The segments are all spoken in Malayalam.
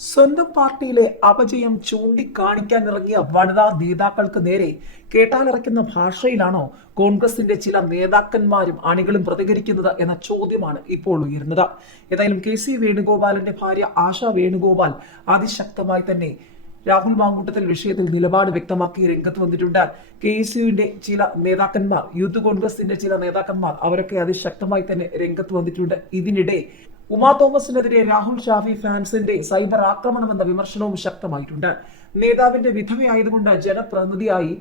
സ്വന്തം പാർട്ടിയിലെ അപജയം ചൂണ്ടിക്കാണിക്കാനിറങ്ങിയ വനിതാ നേതാക്കൾക്ക് നേരെ കേട്ടാലിറക്കുന്ന ഭാഷയിലാണോ കോൺഗ്രസിന്റെ ചില നേതാക്കന്മാരും അണികളും പ്രതികരിക്കുന്നത് എന്ന ചോദ്യമാണ് ഇപ്പോൾ ഉയരുന്നത്. ഏതായാലും കെ സി വേണുഗോപാലിന്റെ ഭാര്യ ആശ വേണുഗോപാൽ അതിശക്തമായി തന്നെ രാഹുൽ മാങ്കൂട്ടത്തിൽ വിഷയത്തിൽ നിലപാട് വ്യക്തമാക്കി രംഗത്ത് വന്നിട്ടുണ്ട്. കെ എസ് യുവിന്റെ ചില നേതാക്കന്മാർ യൂത്ത് കോൺഗ്രസിന്റെ ചില നേതാക്കന്മാർ അവരൊക്കെ അതിശക്തമായി തന്നെ രംഗത്ത് വന്നിട്ടുണ്ട്. ഇതിനിടെ ഉമാ തോമസിനെതിരെ രാഹുൽ ഷാഫി ഫാൻസിന്റെ സൈബർ ആക്രമണമെന്ന വിമർശനവും ശക്തമായിട്ടുണ്ട്. നേതാവിന്റെ വിധവയായതുകൊണ്ട് ജനപ്രതിനിധിയായി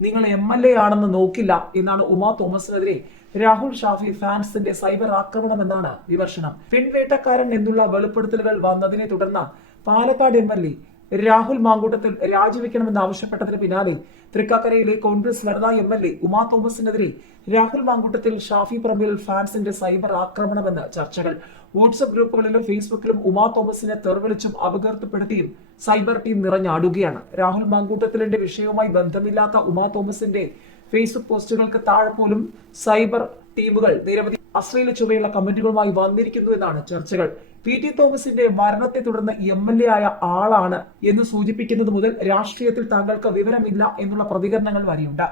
നിങ്ങൾ എം എൽ എ ആണെന്ന് നോക്കില്ല എന്നാണ് ഉമാ തോമസിനെതിരെ രാഹുൽ ഷാഫി ഫാൻസിന്റെ സൈബർ ആക്രമണം എന്നാണ് വിമർശനം. പിൻവേട്ടക്കാരൻ എന്നുള്ള വെളിപ്പെടുത്തലുകൾ വന്നതിനെ തുടർന്ന് Palakkad M L A Rahul Mamkoottathil രാജിവെക്കണമെന്ന് ആവശ്യപ്പെട്ടതിന് പിന്നാലെ തൃക്കാക്കരയിലെ കോൺഗ്രസ് വനിതാ എം എൽ എ ഉമാ തോമസിനെതിരെ രാഹുൽ മാങ്കൂട്ടത്തിൽ ഷാഫി പറമ്പിൽ ഫാൻസിന്റെ സൈബർ ആക്രമണമെന്ന് ചർച്ചകൾ. വാട്സ്ആപ്പ് ഗ്രൂപ്പുകളിലും ഫേസ്ബുക്കിലും ഉമാ തോമസിനെ തെറിവിളിച്ചും അപകീർത്തിപ്പെടുത്തിയും സൈബർ ടീം നിറഞ്ഞാടുകയാണ്. രാഹുൽ മാങ്കൂട്ടത്തിലിന്റെ വിഷയവുമായി ബന്ധമില്ലാത്ത ഉമാ തോമസിന്റെ ഫേസ്ബുക്ക് പോസ്റ്റുകൾക്ക് താഴെ പോലും സൈബർ ടീമുകൾ നിരവധി അശ്ലീല ചുവയുള്ള കമന്റുകളുമായി വന്നിരിക്കുന്നു എന്നാണ് ചർച്ചകൾ. പി ടി തോമസിന്റെ മരണത്തെ തുടർന്ന് എം എൽ എ ആയ ആളാണ് എന്ന് സൂചിപ്പിക്കുന്നത് മുതൽ രാഷ്ട്രീയത്തിൽ താങ്കൾക്ക് വിവരമില്ല എന്നുള്ള പ്രതികരണങ്ങൾ വരെയുണ്ട്.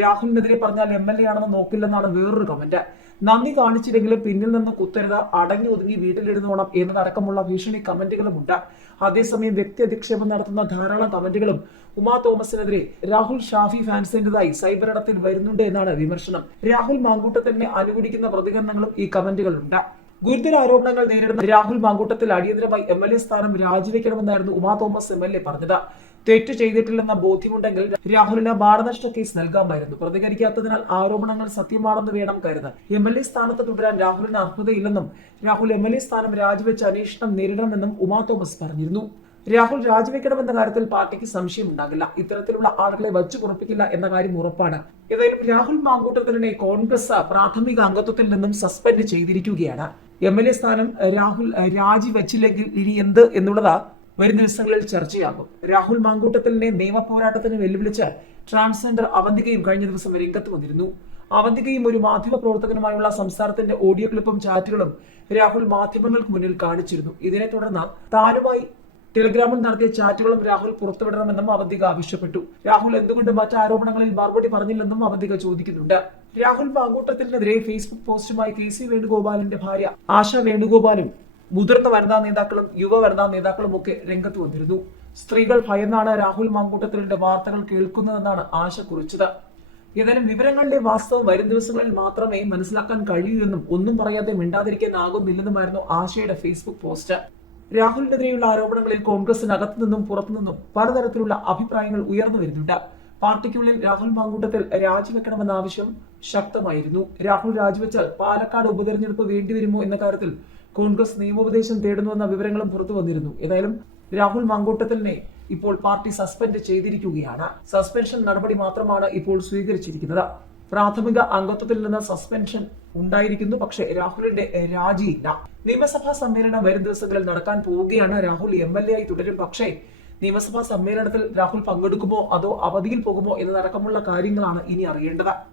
രാഹുലിനെതിരെ പറഞ്ഞാൽ എം എൽ എ ആണെന്ന് നോക്കില്ലെന്നാണ് വേറൊരു കമന്റ് നന്ദി കാണിച്ചില്ലെങ്കിലും പിന്നിൽ നിന്ന് കുത്തരുത് അടങ്ങി ഒതുങ്ങി വീട്ടിലിരുന്നോണം എന്നതടക്കമുള്ള ഭീഷണി കമന്റുകളുമുണ്ട് അതേസമയം വ്യക്തി അധിക്ഷേപം നടത്തുന്ന ധാരാളം കമന്റുകളും ഉമാ തോമസിനെതിരെ രാഹുൽ ഷാഫി ഫാൻസിന്റേതായി സൈബർ ഇടത്തിൽ വരുന്നുണ്ട് എന്നാണ് വിമർശനം. രാഹുൽ മാങ്കൂട്ടത്തിനെ അനുകൂലിക്കുന്ന പ്രതികരണങ്ങളും ഈ കമന്റുകളുണ്ട്. ഗുരുതര ആരോപണങ്ങൾ നേരിടുന്ന രാഹുൽ മാങ്കൂട്ടത്തിൽ അടിയന്തരമായി എം എൽ എ സ്ഥാനം രാജിവെക്കണമെന്നായിരുന്നു Uma Thomas M L A പറഞ്ഞത്. തെറ്റ് ചെയ്തിട്ടില്ലെന്ന ബോധ്യമുണ്ടെങ്കിൽ രാഹുലിന് മാനനഷ്ട കേസ് നൽകാമായിരുന്നു. പ്രതികരിക്കാത്തതിനാൽ ആരോപണങ്ങൾ സത്യമാണെന്ന് വേണം കരുതാൻ. എം എൽ എ സ്ഥാനത്ത് തുടരാൻ രാഹുലിന് അർഹതയില്ലെന്നും രാഹുൽ എം എൽ എ സ്ഥാനം രാജിവെച്ച് അന്വേഷണം നേരിടണമെന്നും ഉമാ തോമസ് പറഞ്ഞിരുന്നു. രാഹുൽ രാജിവെക്കണമെന്ന കാര്യത്തിൽ പാർട്ടിക്ക് സംശയം ഉണ്ടാകില്ല ഇത്തരത്തിലുള്ള ആളുകളെ വച്ചു കുറപ്പിക്കില്ല എന്ന കാര്യം ഉറപ്പാണ്. ഏതായാലും രാഹുൽ മാങ്കൂട്ടത്തിനെ കോൺഗ്രസ് പ്രാഥമിക അംഗത്വത്തിൽ നിന്നും സസ്പെൻഡ് ചെയ്തിരിക്കുകയാണ്. എം എൽ എ സ്ഥാനം രാഹുൽ രാജിവെച്ചില്ലെങ്കിൽ ഇനി എന്ത് എന്നുള്ളത് വരും ദിവസങ്ങളിൽ ചർച്ചയാകും. രാഹുൽ മാങ്കൂട്ടത്തിലിനെ നിയമ പോരാട്ടത്തിന് വെല്ലുവിളിച്ച് ട്രാൻസ്ജെൻഡർ അവന്തികയും കഴിഞ്ഞ ദിവസം രംഗത്ത് വന്നിരുന്നു. അവന്തികയും ഒരു മാധ്യമ പ്രവർത്തകനുമായുള്ള സംസാരത്തിന്റെ ഓഡിയോ ക്ലിപ്പും ചാറ്റുകളും രാഹുൽ മാധ്യമങ്ങൾക്ക് മുന്നിൽ കാണിച്ചിരുന്നു. ഇതിനെ തുടർന്ന് താനുമായി ടെലിഗ്രാമിൽ നടത്തിയ ചാറ്റുകളും രാഹുൽ പുറത്തുവിടണമെന്നും അവന്തിക ആവശ്യപ്പെട്ടു. രാഹുൽ എന്തുകൊണ്ട് മറ്റ് ആരോപണങ്ങളിൽ മറുപടി പറഞ്ഞില്ലെന്നും അവന്തിക ചോദിക്കുന്നുണ്ട്. രാഹുൽ മാങ്കൂട്ടത്തിനെതിരെ ഫേസ്ബുക്ക് പോസ്റ്റുമായി കെ സി വേണുഗോപാലിന്റെ ഭാര്യ ആശ വേണുഗോപാലും മുതിർന്ന വനിതാ നേതാക്കളും യുവ വനിതാ നേതാക്കളും ഒക്കെ രംഗത്ത് വന്നിരുന്നു. സ്ത്രീകൾ ഭയന്നാണ് രാഹുൽ മാങ്കൂട്ടത്തിലിന്റെ വാർത്തകൾ കേൾക്കുന്നതെന്നാണ് ആശ കുറിച്ചത്. ഏതായാലും വിവരങ്ങളുടെ വാസ്തവം വരും ദിവസങ്ങളിൽ മാത്രമേ മനസ്സിലാക്കാൻ കഴിയൂ എന്നും ഒന്നും പറയാതെ മിണ്ടാതിരിക്കാനാകുന്നില്ലെന്നുമായിരുന്നു ആശയുടെ ഫേസ്ബുക്ക് പോസ്റ്റ്. രാഹുലിനെതിരെയുള്ള ആരോപണങ്ങളിൽ കോൺഗ്രസിനകത്തു നിന്നും പുറത്തുനിന്നും പലതരത്തിലുള്ള അഭിപ്രായങ്ങൾ ഉയർന്നു വരുന്നുണ്ട്. പാർട്ടിക്കുള്ളിൽ രാഹുൽ മാങ്കൂട്ടത്തിൽ രാജിവെക്കണമെന്ന ആവശ്യം ശക്തമായിരുന്നു. രാഹുൽ രാജിവെച്ചാൽ പാലക്കാട് ഉപതെരഞ്ഞെടുപ്പ് വേണ്ടിവരുമോ എന്ന കാര്യത്തിൽ കോൺഗ്രസ് നിയമോപദേശം തേടുന്നുവെന്ന വിവരങ്ങളും പുറത്തു വന്നിരുന്നു. ഏതായാലും രാഹുൽ മാങ്കൂട്ടത്തിനെ ഇപ്പോൾ പാർട്ടി സസ്പെൻഡ് ചെയ്തിരിക്കുകയാണ്. സസ്പെൻഷൻ നടപടി മാത്രമാണ് ഇപ്പോൾ സ്വീകരിച്ചിരിക്കുന്നത്. പ്രാഥമിക അംഗത്വത്തിൽ നിന്ന് സസ്പെൻഷൻ ഉണ്ടായിരിക്കുന്നു പക്ഷേ രാഹുലിന്റെ രാജിയില്ല. നിയമസഭാ സമ്മേളനം വരും ദിവസങ്ങളിൽ നടക്കാൻ പോവുകയാണ് രാഹുൽ എം എൽ എ ആയി തുടരും. പക്ഷേ നിയമസഭാ സമ്മേളനത്തിൽ രാഹുൽ പങ്കെടുക്കുമോ അതോ അവധിയിൽ പോകുമോ എന്നതടക്കമുള്ള കാര്യങ്ങളാണ് ഇനി അറിയേണ്ടത്.